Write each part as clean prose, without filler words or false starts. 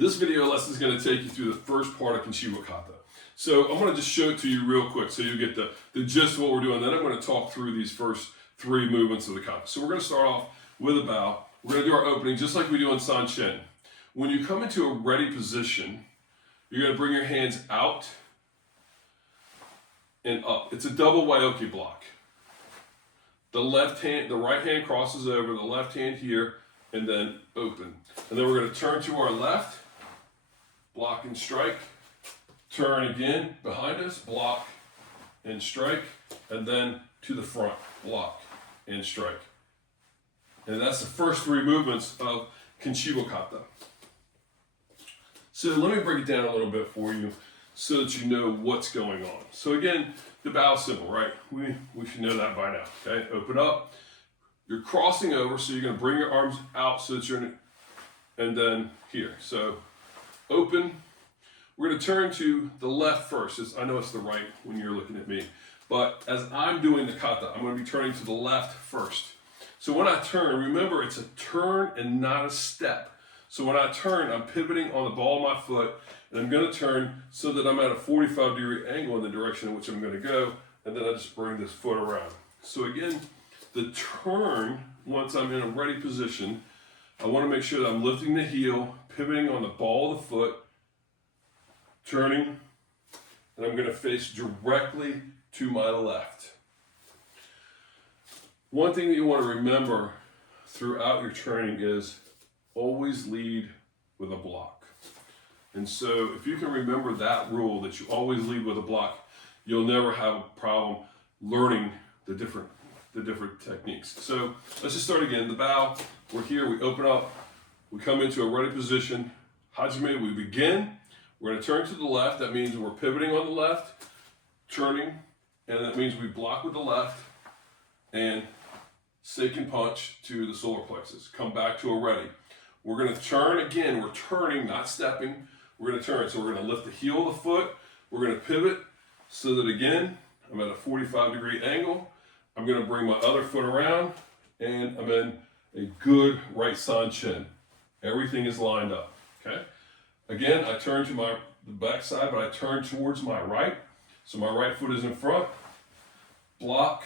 This video lesson is going to take you through the first part of Kanshiwa Kata. So I'm going to just show it to you real quick so you get the gist of what we're doing. Then I'm going to talk through these first three movements of the kata. So we're going to start off with a bow. We're going to do our opening just like we do in Sanshin. When you come into a ready position, you're going to bring your hands out and up. It's a double Uechi block. The right hand crosses over, the left hand here, and then open. And then we're going to turn to our left, block and strike, turn again behind us, block and strike, and then to the front, block and strike. And that's the first three movements of Kanshiwa Kata. So let me break it down a little bit for you so that you know what's going on. So again, the bow symbol, right? We should know that by now, okay? Open up. You're crossing over, so you're going to bring your arms out so that you're in, and then here. So open. We're going to turn to the left first. I know it's the right when you're looking at me, but as I'm doing the kata, I'm going to be turning to the left first. So when I turn, remember it's a turn and not a step. So when I turn, I'm pivoting on the ball of my foot, and I'm going to turn so that I'm at a 45-degree angle in the direction in which I'm going to go, and then I just bring this foot around. So again, the turn, once I'm in a ready position, I want to make sure that I'm lifting the heel, pivoting on the ball of the foot, turning, and I'm going to face directly to my left. One thing that you want to remember throughout your training is always lead with a block. And so if you can remember that rule, that you always lead with a block, you'll never have a problem learning the different techniques. So let's just start again. The bow, we're here, we open up, we come into a ready position. Hajime, we begin. We're going to turn to the left. That means we're pivoting on the left, turning, and that means we block with the left and seiken punch to the solar plexus. Come back to a ready. We're going to turn again. We're turning, not stepping. We're going to turn. So we're going to lift the heel of the foot. We're going to pivot so that again, I'm at a 45-degree angle. I'm going to bring my other foot around, and I'm in a good right sanshin. Everything is lined up, okay? Again, I turn to the back side, but I turn towards my right. So my right foot is in front. Block,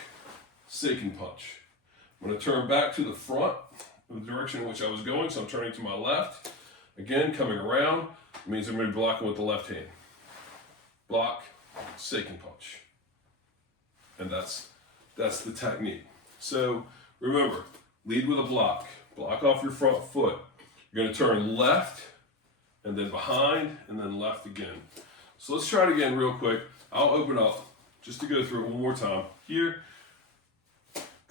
seiken punch. I'm going to turn back to the front in the direction in which I was going, so I'm turning to my left. Again, coming around, it means I'm going to be blocking with the left hand. Block, seiken punch. And that's the technique. So remember, lead with a block. Block off your front foot. You're going to turn left, and then behind, and then left again. So let's try it again real quick. I'll open up just to go through it one more time. Here,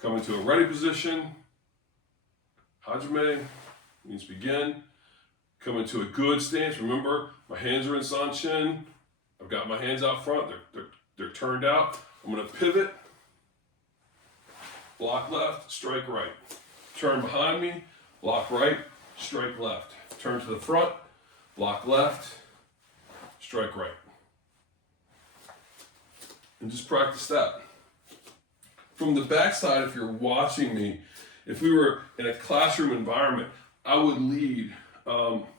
come into a ready position. Hajime means begin. Come into a good stance. Remember, my hands are in sanshin. I've got my hands out front. They're turned out. I'm going to pivot. Block left, strike right. Turn behind me, block right, strike left. Turn to the front, block left, strike right. And just practice that. From the backside, if you're watching me, if we were in a classroom environment, I would lead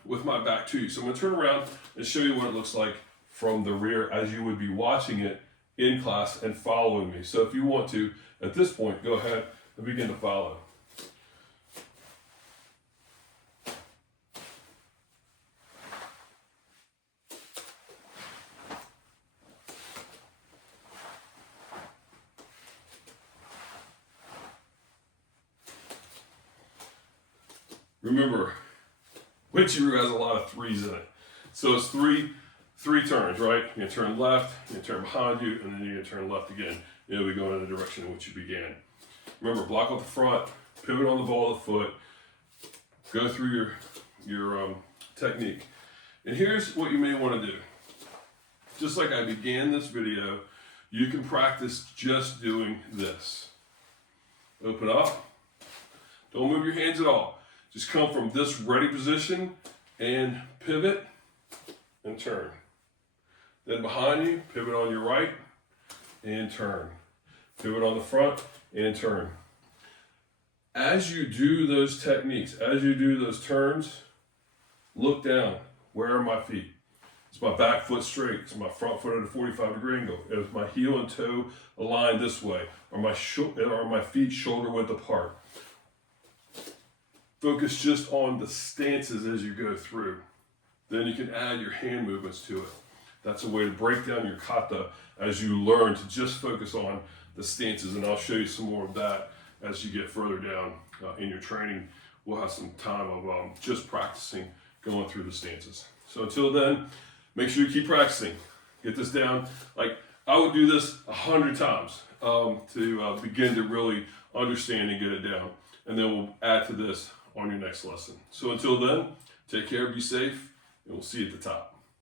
with my back to you. So I'm going to turn around and show you what it looks like from the rear as you would be watching it in class and following me. So if you want to, at this point, go ahead and begin to follow. Remember, Uechi Ryu has a lot of threes in it. So it's three turns, right? You're going to turn left, you're going to turn behind you, and then you're going to turn left again. You'll be going in the direction in which you began. Remember, block with the front, pivot on the ball of the foot, go through your technique. And here's what you may want to do. Just like I began this video, you can practice just doing this. Open up. Don't move your hands at all. Just come from this ready position and pivot and turn. Then behind you, pivot on your right and turn. Pivot on the front and turn. As you do those techniques, as you do those turns, look down. Where are my feet? Is my back foot straight? Is my front foot at a 45-degree angle? Is my heel and toe aligned this way? Are my feet shoulder width apart? Focus just on the stances as you go through. Then you can add your hand movements to it. That's a way to break down your kata as you learn to just focus on the stances. And I'll show you some more of that as you get further down in your training. We'll have some time of just practicing going through the stances. So until then, make sure you keep practicing. Get this down. Like, I would do this 100 times to begin to really understand and get it down. And then we'll add to this on your next lesson. So until then, take care, be safe, and we'll see you at the top.